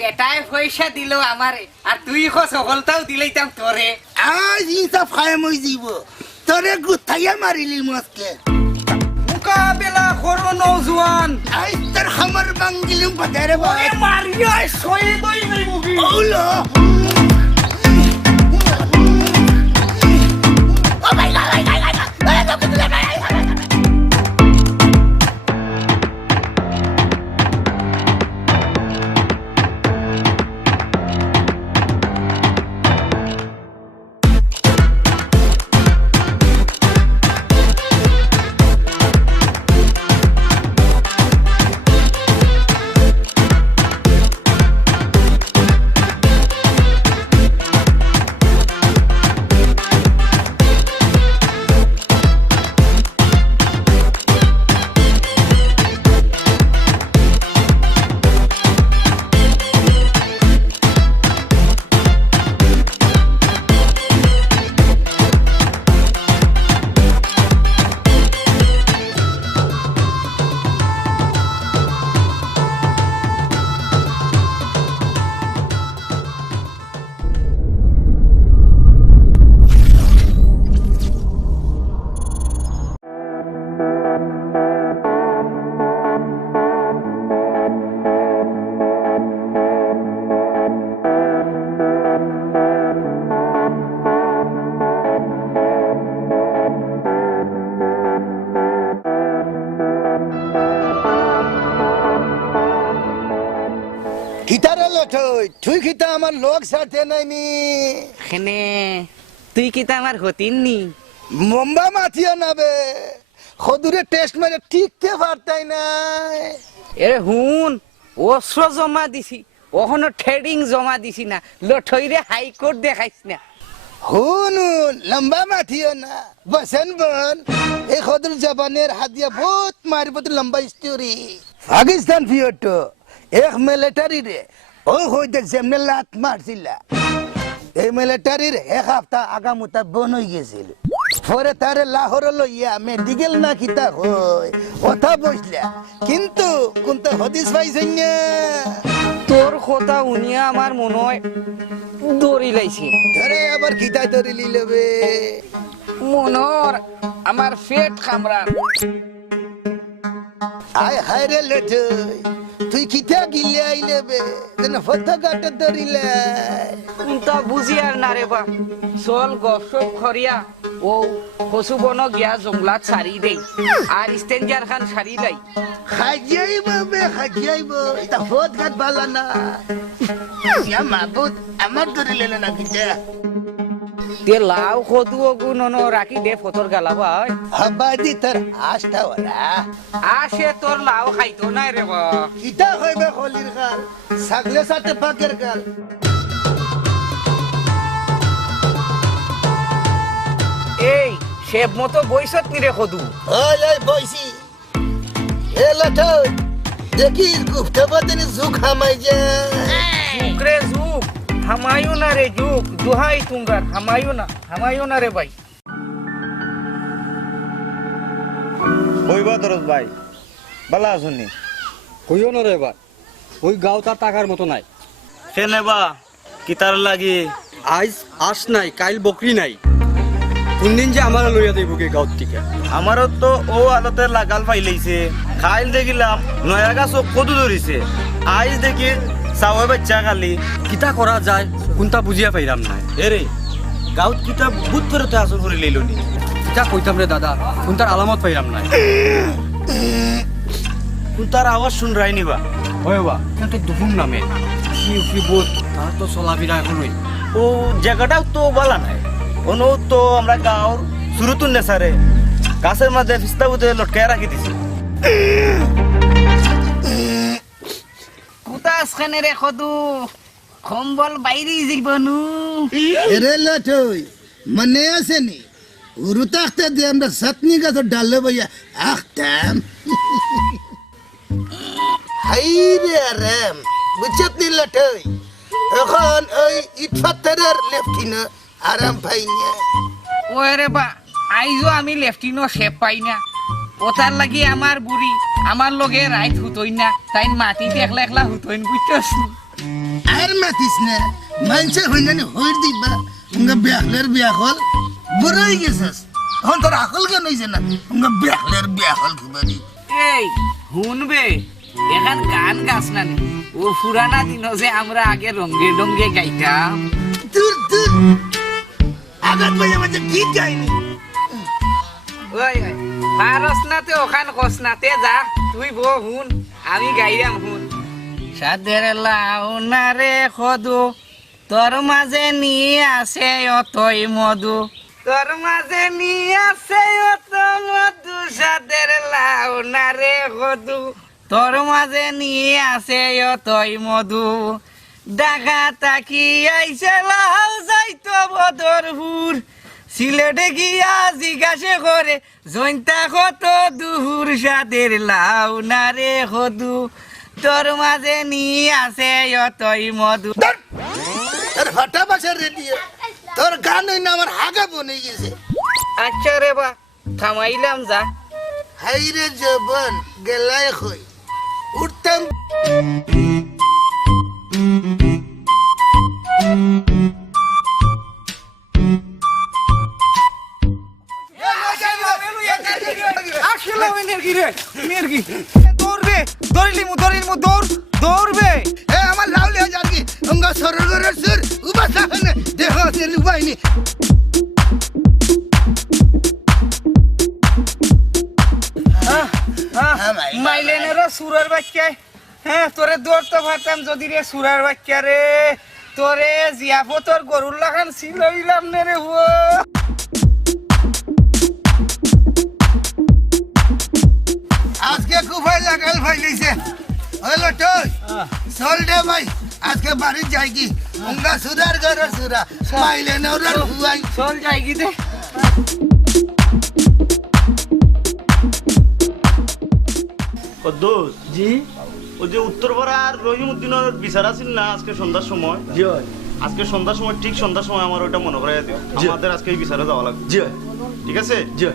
বেটায় পয়সা দিল আমারে আর তুই সফলতাও দিলেইতাম তোরে আজ ইনসাফ খায় মই দিব তোরে গুথাইয়া মারিলি মস্কে মোকাবেলা করো নৌজওয়ান আজ তোর খামার বাঙ্গিলুম বাজারে বয় মারিয়া সয়ে দই নাই মুগি ওলো ও মাই গড কিতারে লঠই তুই কিতা আমার লোক সাথে নাইনি খেনে তুই কি তা আমার হতিন নি মুম্বা মাথিয়া নাবে খদুরে টেস্ট মেরে ঠিকতে পারতাই নাই এরে হুন অস্ত্র জমা দিছি ওখানে ট্রেডিং জমা দিছি না লঠইরে হাইকোর্ট দেখাইছ না হুনুন লম্বা মাথিয়া না বসেন বন এই খদুর জবানের হাদিয়া বহুত মারিবত লম্বা স্টোরি পাকিস্তান ফিয়টো এক মিলিটারি রে ও হইতে যেমনে লাত মারছিলা এই মিলিটারির এক সপ্তাহ আগামুতা বন হয়ে গেছিল পরে তারে লাহোর লইয়া মেডিকেল না কিতা হয় কথা বসলা কিন্তু কোনটা হদিস পাইছেন না তোর কথা উনিয়া আমার মনে হয় দড়ি লাইছে ধরে আবার কিতা ধরে লিলবে মনর আমার পেট কামড়া আয় হায় রে লেঠই তুই কিতা গিলে আইলেবে যেন ফটো কাটে ধরিলে তা বুঝি আর না রে বা চল গপসপ খরিয়া ও কচু বন গিয়া জংলাত সারি দেই আর স্টেঞ্জার খান সারি লাই খাইয়াইব বে খাইয়াইব এটা ফট কাট ভালো না ইয়া মাবুদ আমার ধরিলে না কিতা তে লাউ খদু গুন রাখি দে ফটোর গালা ভাই হাবাদি তোর আস্থা ওরা আসে তোর লাউ খাইতো না রে বা কিতা হইবে খলির গাল সাগলে সাথে পাকের গাল এই শেপ মতো বইছত নি রে খদু ওই ওই বইসি এ লাঠই দেখি গুপ্তা বাদনে জুক হামাই যা রে যুগ হামায়ু না রে যুগ দুহাই তুঙ্গার হামায়ু না রে ভাই কইবা দরজ ভাই ভালো আছুনি কইও না রে বা ওই গাঁও তার টাকার মতো নাই সে নেবা কিতার লাগি আজ আস নাই কাইল বকরি নাই কোনদিন যে আমার লইয়া দেব কে গাঁও থেকে আমারও তো ও আলতে লাগাল পাইলেইছে খাইল দেখিলাম নয়া গাছ কদু ধরিছে আজ দেখি চাওয়া বাচ্চা কালি কিতা করা যায় কোনটা বুঝিয়া পাইরাম নাই এরে গাঁত কিতা বুধ ফেরতে আসল করে লইলনি কিতা কইতাম রে দাদা কোনটার আলামত পাইরাম নাই তার আওয়াজ শুন রাই নিবা হয় বা কিন্তু দুহুম নামে কি উফি বোধ তার তো চলাফেরা এখনই ও জায়গাটাও তো বলা নাই অনু তো আমরা গাঁর শুরুতুন নেসারে গাছের মধ্যে ফিস্তা বুঝে লটকায় রাখি দিছি কুতাস খানে রে খদু কম্বল বাইরে জীবনু এরে লাঠই মনে আছে নি উরু তাখতে দিয়ে আমরা সাতনি গাছ ডালে ভাইয়া আখতাম হাই রে আরাম বুঝছত নি লাঠই এখন ওই ইট পাথরের লেফটিনো আরাম পাই না ওরে রে বা আইজো আমি লেফটিনো শেপ পাই না ওটার লাগি আমার বুড়ি আমার লগে রাইত হুতই না তাই মাটি একলা একলা হুতইন বুঝছস আর মাতিস না মানছে হইনানি হইর দিবা উঙ্গা বিয়াহলের বিয়া হল বড় হয়ে গেছিস এখন তোর আকল কেন হইছে না উঙ্গা বিয়াহলের বিয়া হল খুবানি এই শুনবে এখান গান গাছ না নি ও পুরানা দিন যে আমরা আগে রঙ্গে রঙ্গে গাইতাম দূর দূর আগাত ভাই আমাদের গীত গাইনি ওই ওই পারস নাতে ওখান কস নাতে যা তুই বউ হুন আমি গাইরাম হুন সাদের লাউনা রে খদু তোর মাঝে নিয়ে আসে অতই মধু তোর মাঝে নিয়ে আসে অত মধু সাদের লাউনা রে খদু তোর মাঝে নিয়ে আসে অতই মধু ডাকা তাকি আইসে লাউ যাইতো বদরপুর সিলেটে গিয়া জিজ্ঞাসে করে জৈন্তা কত দূর সাদের লাউ না রে হদু তোর মাঝে নিয়ে আসে অতই মধু তোর হঠাৎ বাসার রেডিও তোর গান হই না আমার হাগা বনে গেছে আচ্ছা রে বা থামাইলাম যা হাইরে জবন গেলায় হই উঠতাম আসলে এনার্জি রে এনার্জি দৌড়বে দৌড়লিমু দৌড়লিমু দৌড় দৌড়বে এ আমার লাউলি হয়ে যাবি উঙ্গা সরগরের সুর উবা সাহনে দেহ সে লুবাইনি মাইলেনের সুরের বাচ্চায় হ্যাঁ তোরে দৌড় তো ভাবতাম যদি রে সুরের বাচ্চা রে তোরে জিয়াফতর গরুর লাগান ছিলাম নে রে ও আজকে খুব ভাই লাগাল ফাইলিছে হলো তো চল দে ভাই আজকে বাড়ি যাই কি উঙ্গা সুদার ঘরের সুরা মাইলে নৌরার হুয়াই চল যাই কি দে কদ্দুস জি ওই যে উত্তরপাড়ার রহিমউদ্দিনের বিচার আছিল না আজকে সন্ধ্যার সময় জি আজকে সন্ধ্যার সময় ঠিক সন্ধ্যার সময় আমার ওইটা মনে করাই দিও জি। আমাদের আজকে এই বিচারে যাওয়া লাগবে জি ঠিক আছে জি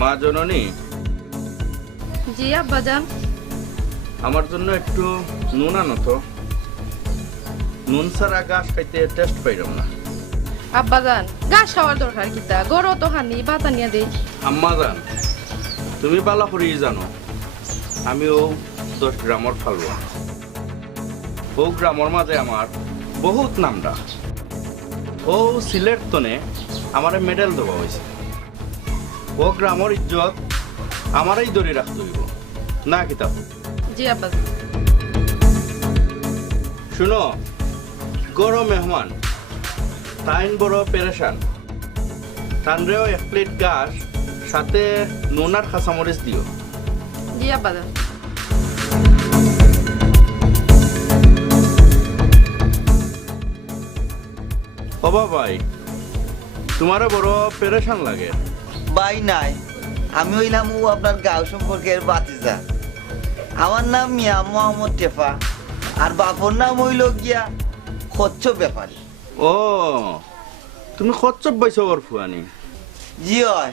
মা জননী জি আব্বাজান আমার জন্য একটু নুন আনো তো নুন ছাড়া গাছ খাইতে টেস্ট পাইলাম না আব্বাজান গাছ খাওয়ার দরকার কিতা গরু তো খানি বাতা নিয়ে দেই আম্মা জান তুমি বালা করেই জানো আমিও 10 গ্রামর ফালুয়া ও গ্রামর মাঝে আমার বহুত নামডা ও সিলেট তনে আমার মেডেল দেওয়া হয়েছে ও গ্রামর ইজ্জত আমারই ধরে রাখতে হইব না কিতাব জি আব্বাজান শুনো গরো মেহমান তাইন বড় পেরেশান তানরেও 1 প্লেট গাছ সাথে নুন আর কাঁচামরিচ দিও জি আব্বাজান বাবা ভাই তোমারও বড় পেরেশান লাগে ভাই নাই আমি হইলাম ও আপনার গাঁও সম্পর্কের বাতিজা আমার নাম মিয়া মোহাম্মদ টেফা আর বাপর নাম হইল গিয়া খচ্চ ব্যাপারী ও তুমি খচ্চব বাইছ ওর ফুয়ানি জি হয়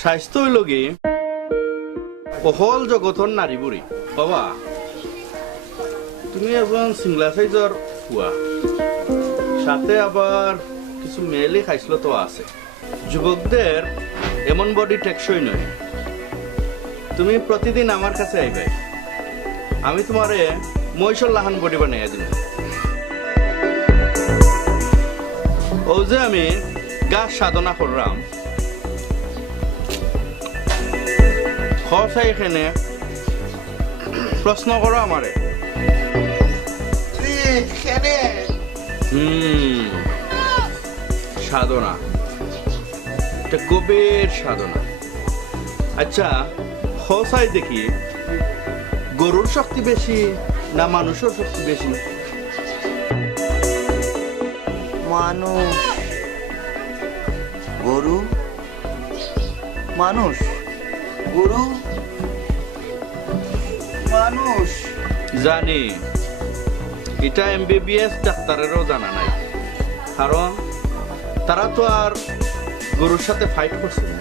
স্বাস্থ্য হইল কি অহল জগতর নারী বুড়ি বাবা তুমি এজন সিংলা সাইজর ফুয়া সাথে আবার কিছু মেয়েলি খাইছিল তো আছে যুবকদের এমন বডি টেকসই নয় তুমি প্রতিদিন আমার কাছে আইবে আমি তোমারে মহিষর লাহান বডি বানাইয়া দিব ও যে আমি গাছ সাধনা করলাম খরচা এখানে প্রশ্ন করো আমারে সাধনা এটা গভীর সাধনা। আচ্ছা হসাই দেখি গরুর শক্তি বেশি না মানুষের শক্তি বেশি? মানুষ, গরু, মানুষ, গরু, মানুষ। জানি এটা এমবিবিএস ডাক্তারেরও জানা নাই, কারণ তারা তো আর গরুর সাথে ফাইট করছে না।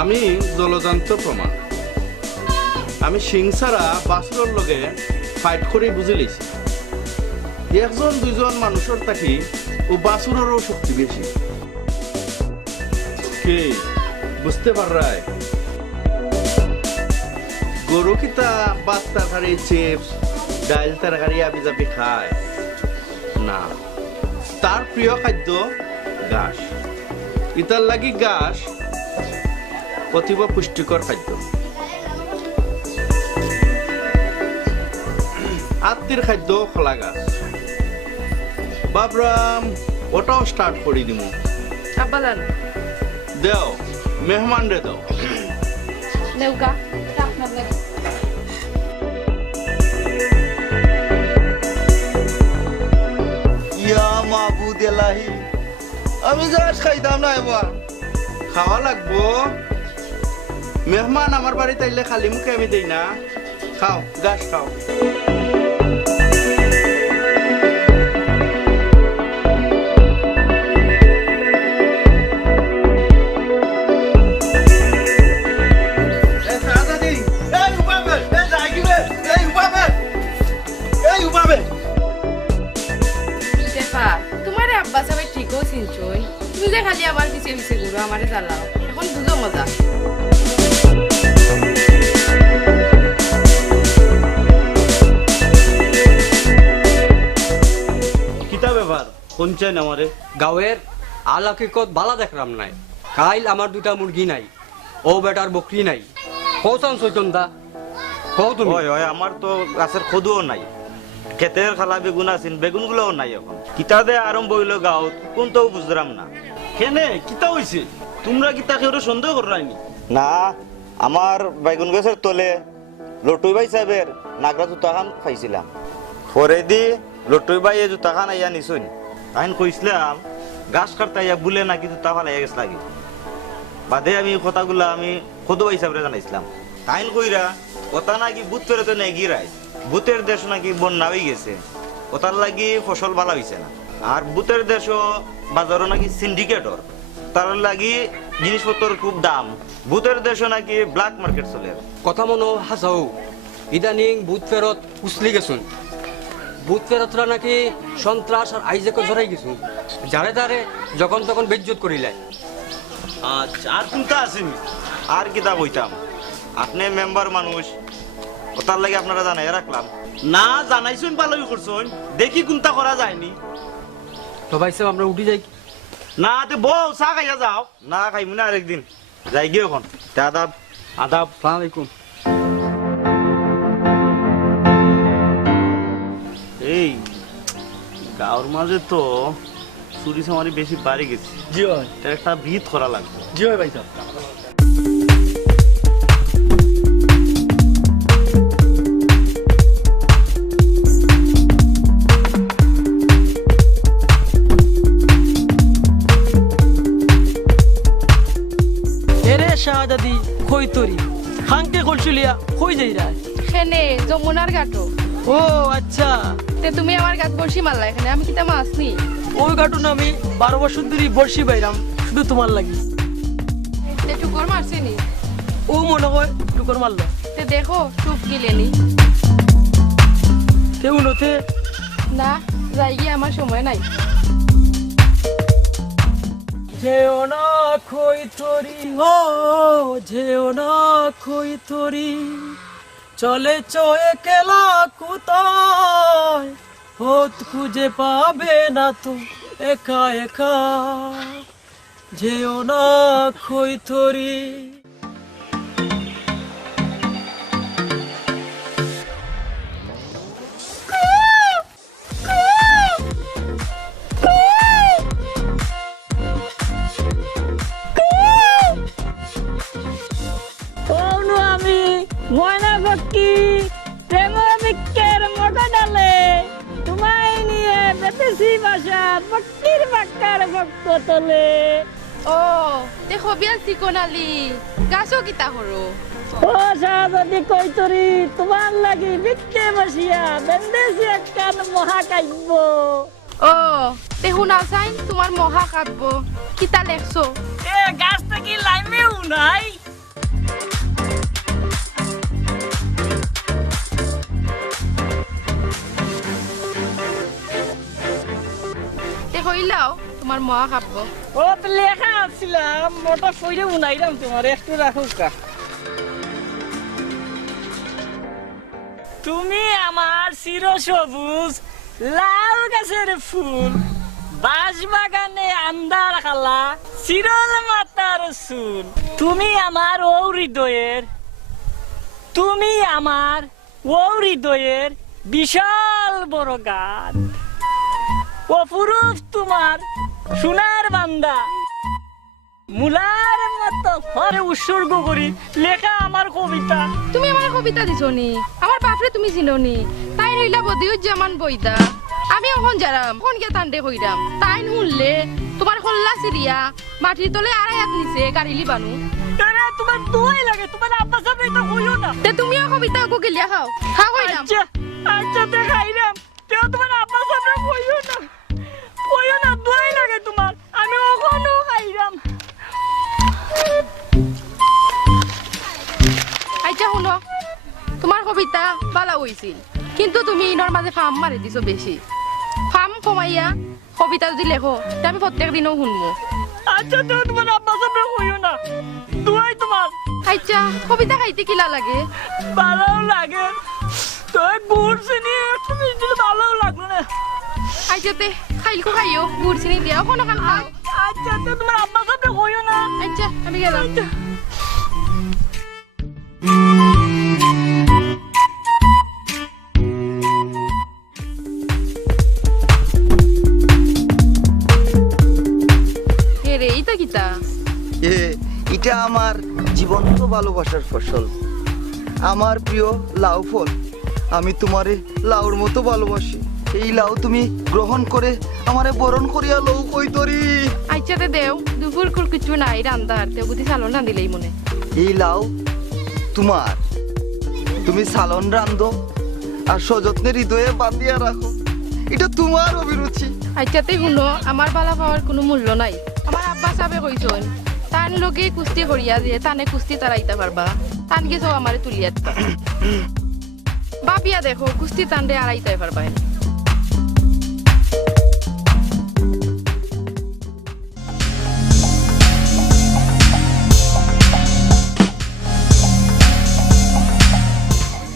আমি জলজান্ত প্রমাণ। আমি সিং ছাড়া বাছুরের লগে ফাইট করে বুঝে লেছি একজন দুইজন মানুষের থাকি ও বাছুরেরও শক্তি বেশি। কে বুঝতে পারায়? গরু কিতা ভাত তরকারি চিপস ডাইল তরকারি আবি যাবি খায় না, তার প্রিয় খাদ্য ঘাস। ইতার লাগি ঘাস অতীব পুষ্টিকর খাদ্য। আত্মীর খাদ্য খোলা গাছ। বাবরাম ওটাও স্টার্ট করে দিমু। আব্বাজান দেও মেহমান রে দাও। নেউকা আপনার লাগে ইয়া মাহবুদ এলাহি, আমি ঘাস খাইতাম না এবার। খাওয়া লাগবো। মেহমান আমার বাড়িতে আইলে খালি মুখে আমি দেই না। খাও ঘাস খাও। শেফা তোমারে আব্বা সবাই ঠিকও চিনছই, তুমি যে খালি আবার পিছে পিছে ঘুরো আমারে জ্বালাও, এখন বুঝো মজা। কিতা ব্যাপার কোনছেন আমারে? গাঁয়ের আলাকিকত বালা দেখলাম নাই। কাইল আমার দুটা মুরগি নাই, ও বেটার বকরি নাই। কৌশান সৈতন দা কও তুমি। ওই ওই আমার তো গাছের খদুও নাই, ক্ষেতের খালা বেগুন আছেন, বেগুন গুলোও নাই। এখন কিতা দে আরম্ভ হইল গাঁত কোন তো বুঝলাম না। কেনে কিতা হইছে? তোমরা কিতা কেউ সন্দেহ করাইনি? না, আমার বেগুন গাছের তলে লটুই ভাই সাহেবের নাগরা জুতা খান খাইছিলাম। পরে দি লটুই ভাই এই জুতা খান আইয়া নিছুন। আইন কইছিলাম গাছ কাটতে আইয়া বুলে নাকি জুতা ফালাইয়া গেছ লাগে। বাদে আমি কথাগুলা আমি খদু ভাই সাহেবরে জানাইছিলাম। আইন কইরা কথা নাকি বুথ ফেরত নেই গিরাই, বুথের দেশ নাকি বন্যা হয়ে গেছে, ওটার লাগি ফসল ভালো হয়েছে না। আর বুথের দেশও বাজারও নাকি সিন্ডিকেটর, তার লাগি জিনিসপত্রের খুব দাম। বুথের দেশও নাকি ব্ল্যাক মার্কেট চলে। কথা মনো হাসাও, ইদানিং বুথ ফেরত উছলি গেছুন। বুথ ফেরতরা নাকি সন্ত্রাস আর আইজেকে জড়াই গেছুন, যারে তারে যখন তখন বেজ্জত করিলাই। আচ্ছা, আর কোনটা আসেনি? আর কিতা কইতাম, আপনি মেম্বার মানুষ, ওটার লাগে আপনারা জানাই রাখলাম। না জানাইছুন ভালোই করছুন, দেখি কোনটা করা যায়নি। তো ভাই সাহেব আমরা উঠি যাই। না তে বউ চা খাইয়া যাও। না খাইমু না আরেকদিন যাই গিয়ে এখন। আদাব। আদাব, সালাম আলাইকুম। এই গাঁর মাঝে তো চুরি চামারি বেশি বাড়ি গেছে। জি হয়, তার একটা ভিত করা লাগবে। জি হয় ভাই সাহেব। এরে শাহজাদি কই তরি হাঙ্কে কলসুলিয়া কই যাই রায়? সেনে যমুনার ঘাটো। ও আচ্ছা, তে তুমি আমার গাত বর্ষি মারলা, এখানে আমি কিতা মাছ নি? ওই ঘাটুন আমি 12 বছর ধরে বর্ষি বাইরাম শুধু তোমার লাগি। তে টুকর মারছে নি? ও মনে হয় টুকর মারলো। তে দেখো টুক গিলেনি কেউ নতে না, যাই গিয়ে আমার সময় নাই। যেও না কই তরি, ও যেও না কই তরি, চলে চয়ে কেলা কোথায়, পথ খুঁজে পাবে না তো একা একা, যেও না কই তরি। ফার্সি ভাষা ফকির বাক্কার ভক্ত তলে ও তে হবিয়াল চিকনালি গাছও কিতা হরো ও শাহজাদি কৈতরি তোমার লাগি বিকে বসিয়া বেন্দেছি একখান মহাকাব্য ও তে শুনা চাই তোমার মহাকাব্য কিতা লেখছো এ গাছটা কি লাইমেও নাই তে হইলাও তোমার মহাকাব্য ও তো লেখা আসছিলাম মোটা ফইরে উনাইলাম তোমার একটু রাখো কা তুমি আমার চির সবুজ লাল গাছের ফুল বাঁশ বাগানে আন্দার খালা চিরল মাতার চুল তুমি আমার ও হৃদয়ের বিশাল বড় গান অপরূপ তোমার সোনার বান্দা মুলার মতো ঘরে উৎসর্গ করি লেখা আমার কবিতা তুমি আমার কবিতা দিছনি আমার বাপরে তুমি চিননি তাই রইলা বদিউজ্জামান বইদা আমি এখন যারাম কোন গে তান্ডে কইরাম তাই শুনলে তোমার হল্লা সিরিয়া মাটির তলে আড়াই হাত নিচে গাড়িলি বানু আরে তোমার দোয়াই লাগে তোমার আব্বা সাহেব এটা কইও না তে তুমিও কবিতা গিলিয়া খাও খাও কইরাম আচ্ছা আচ্ছা তে খাইরাম তেও তোমার আব্বা সাহেব কইও না দোয়াই লাগে তোমার আমি ওখানেও খাইরাম আচ্ছা শুনো তোমার কবিতা ভালো হইছিল কিন্তু তুমি ইনর মাঝে ফার্ম মারি দিছো বেশি ফার্ম কমাইয়া কবিতা যদি লেখো তে আমি প্রত্যেক দিনও শুনবো আচ্ছা তেও তোমার আব্বা সাহেব কইও না দোয়াই তোমার আচ্ছা কবিতা খাইতে কিলা লাগে ভালো লাগে তোর গুড় চিনি একটু মিষ্টি ভালো লাগলো না আচ্ছা তে খাইলকো খাইও গুড় চিনি দিয়া কোনো কাম খাও আচ্ছা তো তোমার আব্বা সাহেব কইও না আচ্ছা আমি গেলাম রে ইতা কিতা এটা আমার জীবন্ত ভালোবাসার ফসল আমার প্রিয় লাউ ফল আমি তোমারে লাউর মতো ভালোবাসি এই লাউ তুমি গ্রহণ করে আমারে বরণ করিয়া লও কৈতরি আচ্ছা তে দেও দুপুর কুর কিছু নাই রান্দার তে বুঝি সালন রান্দিলেই মনে এই লাউ তোমার তুমি সালন রান্ধো আর সযত্নে হৃদয়ে বাঁধিয়া রাখো এটা তোমার অভিরুচি আচ্ছা তে শুনো আমার বালা পাওয়ার কোনো মূল্য নাই আমার আব্বা সাহেবে কইছন তান লগে কুস্তি করিয়া দিয়ে তানে কুস্তি তারাইতে পারবা তান গেছো আমারে তুলিয়া দিতা বাপিয়া দেখো কুস্তি তান্ডে আড়াইতে পারবা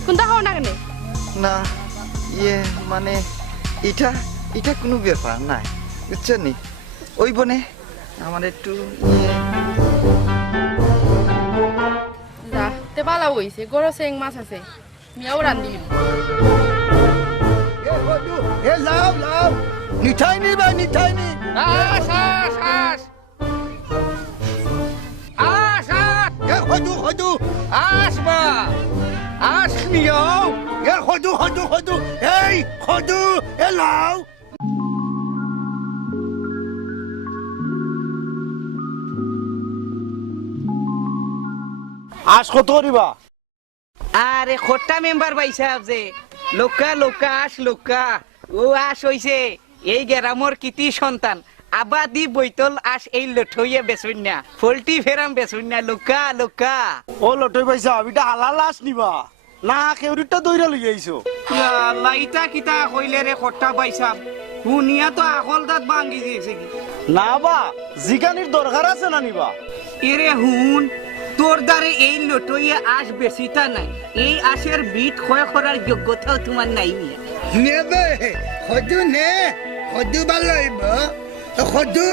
কোনটা হও না কেন না মানে এটা এটা কোনো ব্যাপার নাই বুঝছেন নি ওই বনে আমার একটু যা তে ভালো হইছে গরো সেং মাছ আছে মিয়াও রান্ধি এ লাও লাও নিঠাই নি বা নিঠাই নি আস আস আস আস আস এ হদু আস বা আস মিয়াও এ হদু এই হদু এ লাও আজ কত করিবা আরে খোট্টা মেম্বার ভাই সাহেব যে লোকা লোকা আস লোকা ও আস হইছে এই গ্রামর কৃতি সন্তান আবাদি বৈতল আস এই লঠইয়া বেচুন না পোল্ট্রি ফেরাম বেচুন না লোকা লোকা ও লটই পাইছা এটা হালাল আস নিবা না কেউরিটা দইরা লই আইছো লাইটা কিতা কইলে রে খোট্টা ভাই সাহেব শুনিয়া তো আকল দাঁত ভাঙ্গি দিয়েছে কি না বা জিগানির দরকার আছে না নিবা এরে হুন তোর দ্বারে এই লটইয়া আস বেশিটা নাই এই আশের বিট ক্ষয় করার যোগ্যতাও তোমার নাই মিয়া নেবে হদু নে হদু ভালো হইব হদু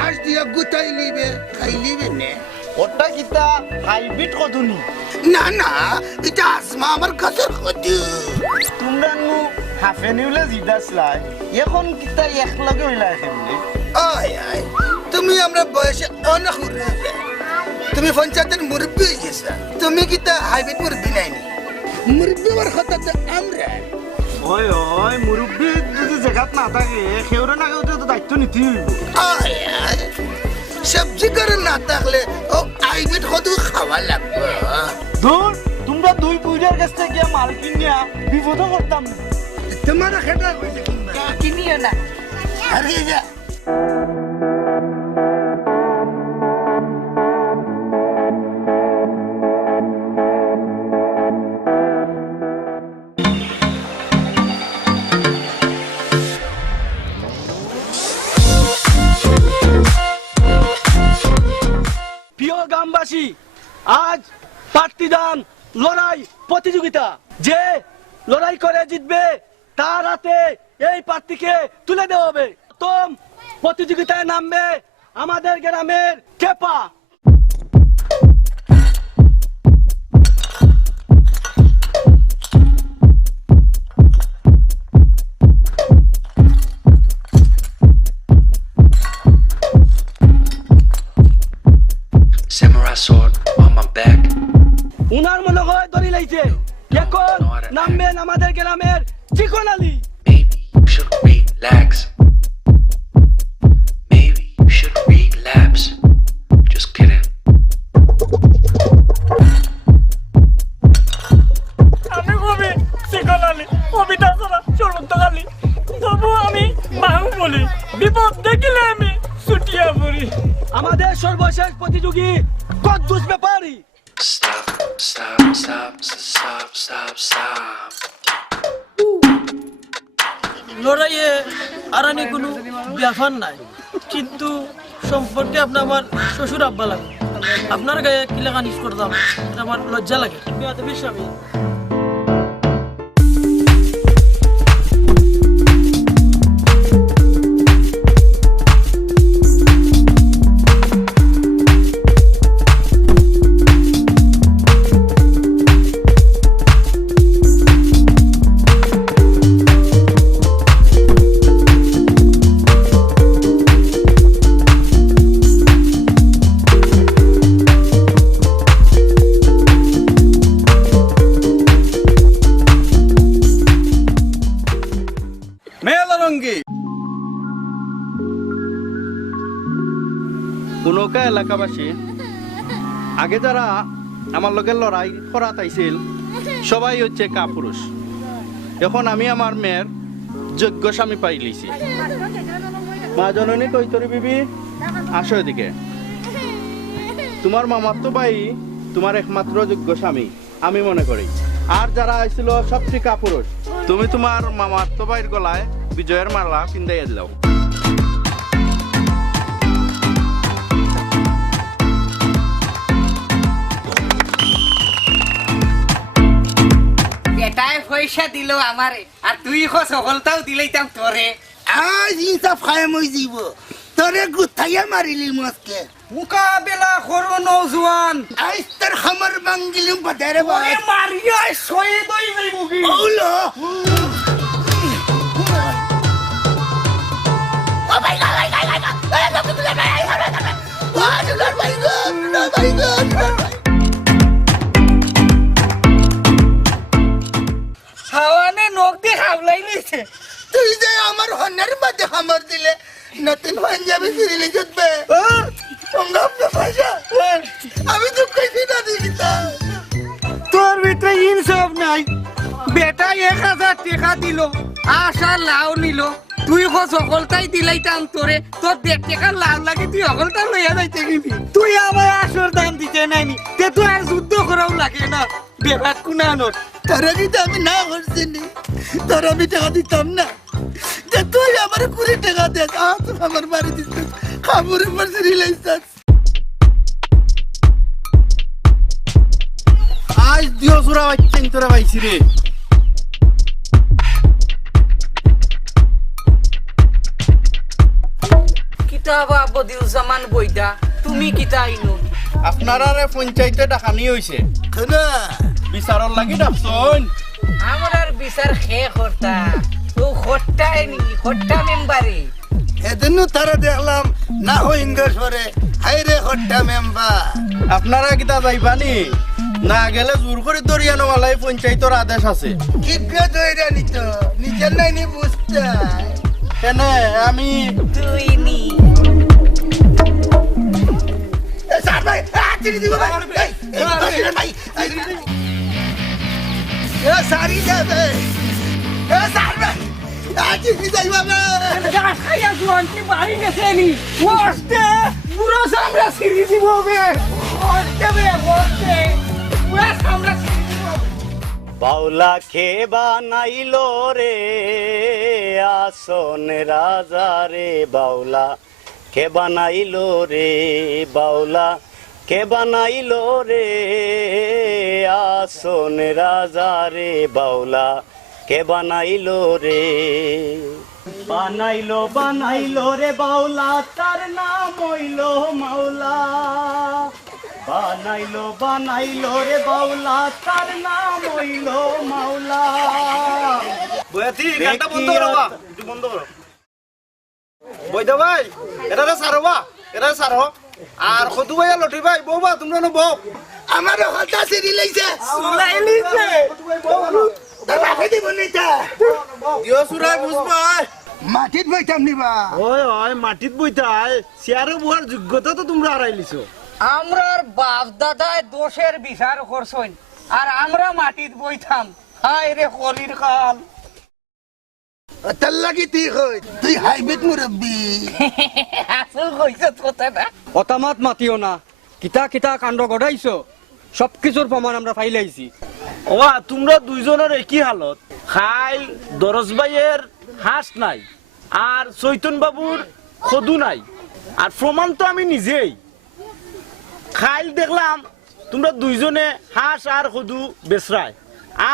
আর দিয়া গুতাই লিবে খাই লিবে নে ওটা কিতা হাইব্রিড কদুনি না এটা আসমা আমার কাছের হদু তোমরা নু হাফে নিউলে জিদাসলাই এখন কিতা একলগে হইলা কেমনে আয় তুমি আমরা বয়সে অনেক উড়ে তুমি পঞ্চায়েতের মুরব্বী হয়ে গেছা তুমি কি তা হাইব্রিড মুরব্বী নাইনি মুরব্বী হওয়ার কথা তো আমরা ওই ওই মুরব্বী যদি জায়গাত না থাকে সেউরে না কেউ তো দায়িত্ব নিতে হইব। আয় আয় সবজি করে না থাকলে ও আইবিট কদু খাওয়া লাগবে ধুর তোমরা দুই বুইড়ার কাছ থেকে গিয়া মাল কিনিয়া বিপদও করতাম না। তোমার খেটা কইছে কিংবা কিনিও না আরে যা প্রিয় গ্রামবাসী, আজ প্রার্থীদান লড়াই প্রতিযোগিতা। যে লড়াই করে জিতবে তার হাতে এই প্রার্থীকে তুলে দেওয়া হবে। প্রথম প্রতিযোগিতায় নামবে আমাদের গ্রামের কেপা। Samurai sword on my back. উনার মনে হয় দড়ি লাইছে। এখন নামবেন আমাদের গ্রামের চিকন Ali. Maybe you should relax. Maybe you should relapse. Just kidding. আমি কবি শিকলালি কবিতা ছাড়া সর্বত্রকালী তবু আমি বাহুবলী বিপদ দেখিলে আমি ছুটিয়া পড়ি। আমাদের সর্বশেষ প্রতিযোগী কদ্দুস ব্যাপারী। Stop, stop, stop, stop, stop, stop. লড়াইয়ে আরানি কোনো ব্যাপার নাই, কিন্তু সম্পর্কে আপনি আমার শ্বশুর আব্বা লাগে। আপনার গায়ে কিলাকান ইউজ করতাম, এটা আমার লজ্জা লাগে। বেয়াদবির স্বামী। মেলারঙ্গি কোনকা এলাকাবাসী আগে যারা আমার লগে লড়াই করা তাইছিল সবাই হচ্ছে কাপুরুষ। এখন আমি আমার মেয়ের যোগ্য স্বামী পাই লিছি। মা জননী কৈতরী বিবি, আসো এদিকে। তোমার মামাতো ভাই তোমার একমাত্র যোগ্য স্বামী আমি মনে করি। আর যারা আইছিল সবচেয়ে কাপুরুষ, তুমি তোমার মামাতো ভাইয়ের গলায় বিজয়ের মালা পিন্দাইয়া দিলাও। এটাই পয়সা দিল আমারে আর তুই সফলতাও দিলেইতাম তোরে। আজ ইনসাফ খায় মই দিব তোরে গুথাইয়া মারিলি মস্কে মোকাবেলা করো নৌজওয়ান। আজ তোর খামার বাঙ্গিলুম বাদারে বাই মারিয়া শহীদ হয়ে যাইব কি? ওলো ও ভাই গা ভাই গা গা ভাই গা হাওয়ানে নখ দিয়ে খাবলাই নিছে। তুই যে আমার হনের মধ্যে খামার দিলে নতুন পাঞ্জাবি ফিরিলি জুতবে সঙ্গাম না ভাষা আমি তো কইছি না দিতা তোর ভিতরে ইনসাফ নাই। বেটা 1000 টাকা দিল, আশা লাউ নিল, তুই সফলতাই দিলাইতাম তোরে। তোর 1.5 টাকা লাভ লাগে তুই সফলতা লইয়া যাইতে গেবি। তুই আমার আসর দাম দিতে নাইনি, তে তুই আর যুদ্ধ করাও লাগে না। বেবাক কুনানোর তোরা কিন্তু আমি না করছি নি, তোর আমি টাকা দিতাম না। যে তুই আমার 20 টাকা দে, তুই আমার বাড়ি দিস খাবুরের পর রিলাইসাস। আজ দিও সুরা বাচ্চা তোরা পাইছি রে। কিতাবা বদিউজ্জামান বইদা, তুমি কিতা আইনো? আপনারা পঞ্চায়েতে ডাকানি হইছে, খানা বিচারর লাগি ডাকছন। আমার আর বিচার খেয়ে করতা তো খট্টাই নি, খট্টা মেম্বারে। এদিনও তারা দেখলাম না হইঙ্গা সরে হাই রে হট্টা মেম্বার। আপনারা কিতা যাইবানি না গেলে জোর করে দরিয়ানো মালাই পঞ্চায়েতের আদেশ আছে। কি কে ধরে নিত নিজের নাই নি বুঝতে কেন আমি তুই নি স্যার ভাই চিনি দিব ভাই ভাই সারি যাবে স্যার ভাই চিনি যাই বাবা খাইয়া জোয়ানটি বাড়ি গেছে নি ওস্তে পুরো সামরা সিরি দিব বে ওস্তে বে ওস্তে পুরো সামরা বাউলা খে বানাইলো রে আসন রাজা রে বাউলা কে বানাইলো রে বাউলা কে বানাইলো রে আসন রাজা রে বাউলা কে বানাইলো রে বানাইলো বানাইলো রে বাউলা তার নাম হইলো মাওলা বানাইলো বানাইলো রে বাউলা তার নাম হইলো মাওলা বয়াতি গানটা বন্ধ করো বা একটু বন্ধ করো বইদা ভাই এটা সারো বা এটা সারো আর কদু ভাই লটি ভাই বউবা তোমরা না বউ আমার হলটা সিরি লইছে সুলাই লিছে রাখে দিব নিতা দিও সুরাই বুঝবা মাটিত বইতাম নিবা ওই ওই মাটিত বইতাই চেয়ারে বহার যোগ্যতা তো তোমরা হারাইলিছো আমরার বাপ দাদায় দোষের বিচার করছইন আর আমরা মাটিত বইতাম হায় রে কলির কাল তার লাগি তুই হাইব্রিড মুরব্বী আসল কইছ কথাটা অতামাত মাতিও না, কিতা কিতা কাণ্ড গড়াইছো সব কিছুর প্রমাণ আমরা ফাইলাইছি। ওয়া তোমরা দুইজনের একই হালত খাইল দরজ ভাইয়ের হাঁস নাই আর চৈতন বাবুর খদু নাই আর প্রমাণ তো আমি নিজেই খাইল দেখলাম তোমরা দুইজনে হাঁস আর খদু বেচরাই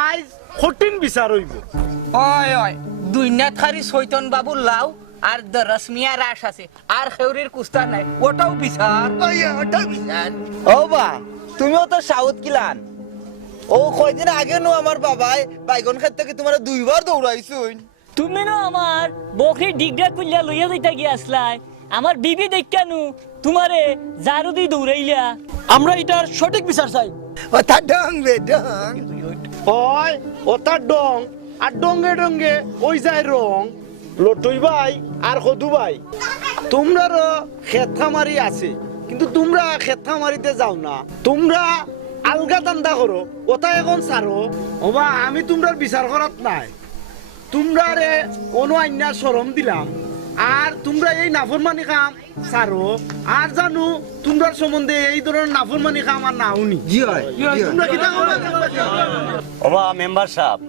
আজ কঠিন বিচার হইব ওই ওই দুইনাথ খারি চৈতন বাবুর লাউ আর রশ্মিয়া রাস আছে আর খেউরির কুস্তা নাই ওটাও বিচার ওটা বিশাল ও বা তুমিও তো সাউথ কিলান ও কয়দিন আগে নো আমার বাবাই বাইগন ক্ষেত থেকে তোমার দুইবার দৌড়াইছুন তুমি না আমার বকরি ডিগরা কুলিয়া লইয়া যাইতা গিয়াছলাই আমার বিবি দেখানু তোমারে জারু দি দৌড়াইলা আমরা এটার সঠিক বিচার চাই। ওটা ডং বে ডং ওই ওটার ডং আর ডঙ্গে ডঙ্গে ওই যায় রং লটুই ভাই আর খদু ভাই তোমরারও খেতখামারি আছে কিন্তু তোমরা খেতখামারিতে যাও না, তোমরা আলগা দান্দা করো ওটা এখন সারো ওবা আমি তোমরার বিচার করাত নাই তোমরা রে কোনো আইনা শরম দিলাম আর তোমরা এই নাফরমানি কাম সারো আর জানো তোমরার সম্বন্ধে এই ধরনের নাফরমানি কাম আর নাওনি জি হয় তোমরা কিটা করবা ওবা মেম্বার সাহেব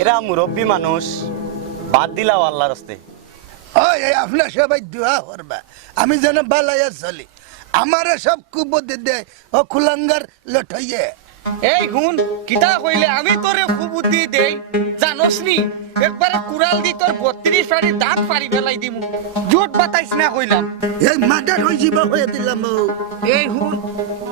এরা মুরব্বী মানুষ বাদ দিলাও আল্লাহর রাস্তে ওই আপনার সবাই দোয়া করবা আমি যেন বালাইয়া চলি আমারে সব কুবুদ্ধি দে ও কুলাঙ্গার লঠাইয়ে এই হুন কিতা কইলে আমি তোরে খুব বুদ্ধি দেই জানোস নি একবারে কুড়াল দি তোর 32 ফাড়ি দাঁত ফাড়ি ফেলাই দিমু জোট বাতাইছ না কইলাম এই মাদার হইছিবা হয়ে দিলাম এই হুন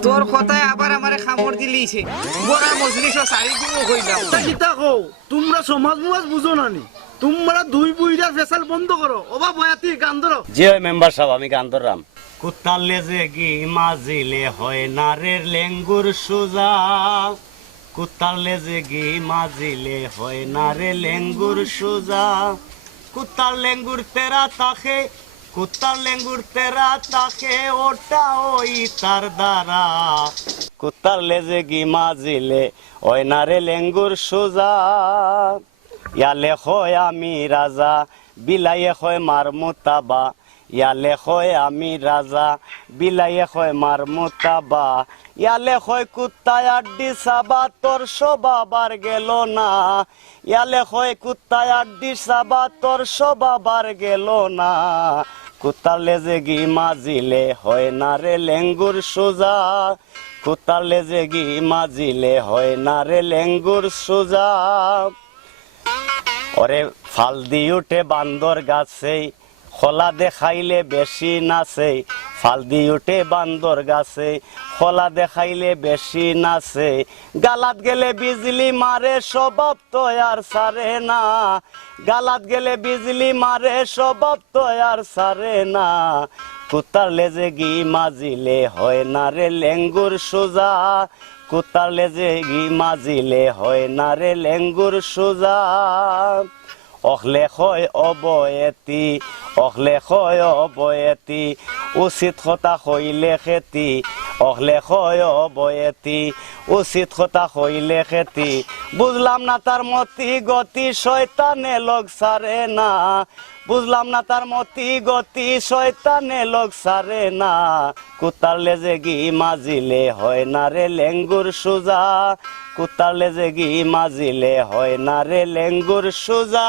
তোর কথায় আবার আমারে খামড় দিলিছে বড় মজলিস সারি দিমু কইলাম কিতা কও তোমরা সমাজ মুজ বুঝো না নি তোমরা দুই বুইরা ফেসাল বন্ধ করো ওবা বয়াতি গান ধরো জি ওই মেম্বার সাহেব আমি গান ধরলাম কুত্তালে যে গি মাজিলে হয় নারের লেঙ্গুর সুজা কুত্তালে যে গি মাজিলে হয় নারে লেঙ্গুর সুজা কুত্তার লেঙ্গুর তেরা তাকে কুত্তার লেঙ্গুর তেরা তাকে ওটা ওই তার দ্বারা কুত্তার লেজে গি মাজিলে ওই নারে লেঙ্গুর সুজা ইয়ালে হয় আমি রাজা বিলাইয়ে হয় মার মুতাবা ইয়ালে হয় আমি রাজা বিলাইয়ে হয় মার মুতাবা ইয়ালে হয় কুত্তায় আড্ডি সাবা তোর সবাবার গেল না ইয়ালে হয় কুত্তায় আড্ডি সাবা তোর সবাবার গেল না কুত্তার লেজে গি মাজিলে হয় না রে লেঙ্গুর সোজা কুত্তার লেজে গি মাজিলে হয় না রে লেঙ্গুর সোজা ওরে ফাল দি উঠে বান্দর গাছে খোলা দেখাইলে বেশি নাচে ফাল দি উঠে বান্দর গাছে খোলা দেখাইলে বেশি নাচে গালাত গেলে বিজলি মারে স্বভাব তো আর সারে না গালাত গেলে বিজলি মারে স্বভাব তো আর সারে না কুত্তার লেজে গি মাজিলে হয় না রে লেঙ্গুর সোজা কুত্তার লেজে গি মাজিলে হয় না রে লেঙ্গুর সোজা অখলে হয় অবয়েতি অখলে হয় অবয়েতি উচিত কথা হইলে খেতি অখলে হয় অবয়েতি উচিত কথা হইলে খেতি বুঝলাম না তার মতি গতি শয়তানে লগ সারে না বুঝলাম না তার মতি গতি শয়তানে লগ সারে না কুত্তার লেজে গি মাজিলে হয় না রে লেঙ্গুর সোজা কুত্তার লেজে গি মাজিলে হয় না রে লেঙ্গুর সোজা